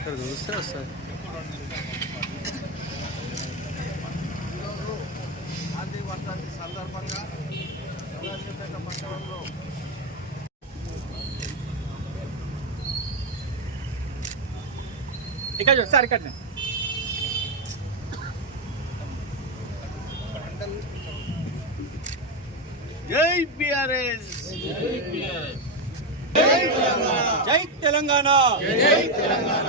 ఇక్కడ చూస్తే వస్తుంది. గాంధీ వర్ధంతి సందర్భంగా నరసింపేట పట్టణంలో ఇక్కడ చూడు. ఇక్కడ జై బిఆర్ఎస్. జై తెలంగాణ. జై తెలంగాణ.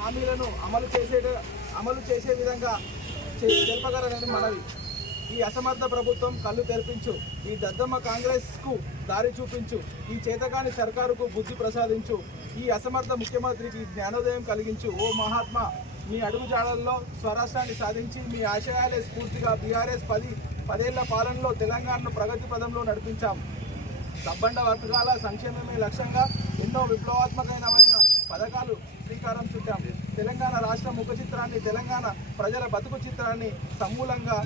హామీలను అమలు చేసే అమలు చేసే విధంగా తెలపగలనని మనవి. ఈ అసమర్థ ప్రభుత్వం కళ్ళు తెరిపించు. ఈ దద్దమ్మ కాంగ్రెస్కు దారి చూపించు. ఈ చేతకాని సర్కారుకు బుద్ధి ప్రసాదించు. ఈ అసమర్థ ముఖ్యమంత్రికి జ్ఞానోదయం కలిగించు. ఓ మహాత్మా మీ అడుగుజాడల్లో స్వరాష్ట్రాన్ని సాధించి మీ ఆశయాలే స్ఫూర్తిగా బీఆర్ఎస్ పది పదేళ్ళ పాలనలో తెలంగాణను ప్రగతి పదంలో నడిపించాం. సబ్బండ వర్గాల సంక్షేమమే లక్ష్యంగా ఎన్నో విప్లవాత్మకమైన పథకాలు శ్రీకారం చుట్టాం. తెలంగాణ రాష్ట్ర ముఖ చిత్రాన్ని తెలంగాణ ప్రజల బతుకు చిత్రాన్ని సమూలంగా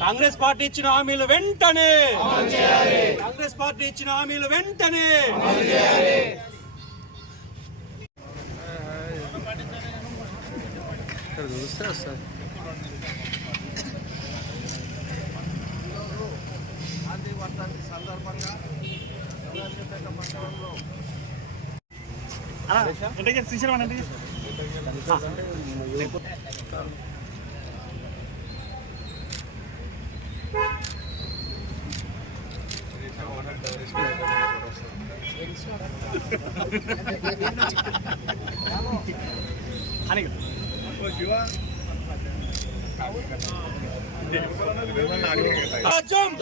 కాంగ్రెస్ పార్టీ ఇచ్చిన హామీలు వెంటనే కాంగ్రెస్ పార్టీ ఇచ్చిన హామీలు వెంటనే గాంధీ వర్ధంతి సందర్భంగా అంటే? అని राज्यम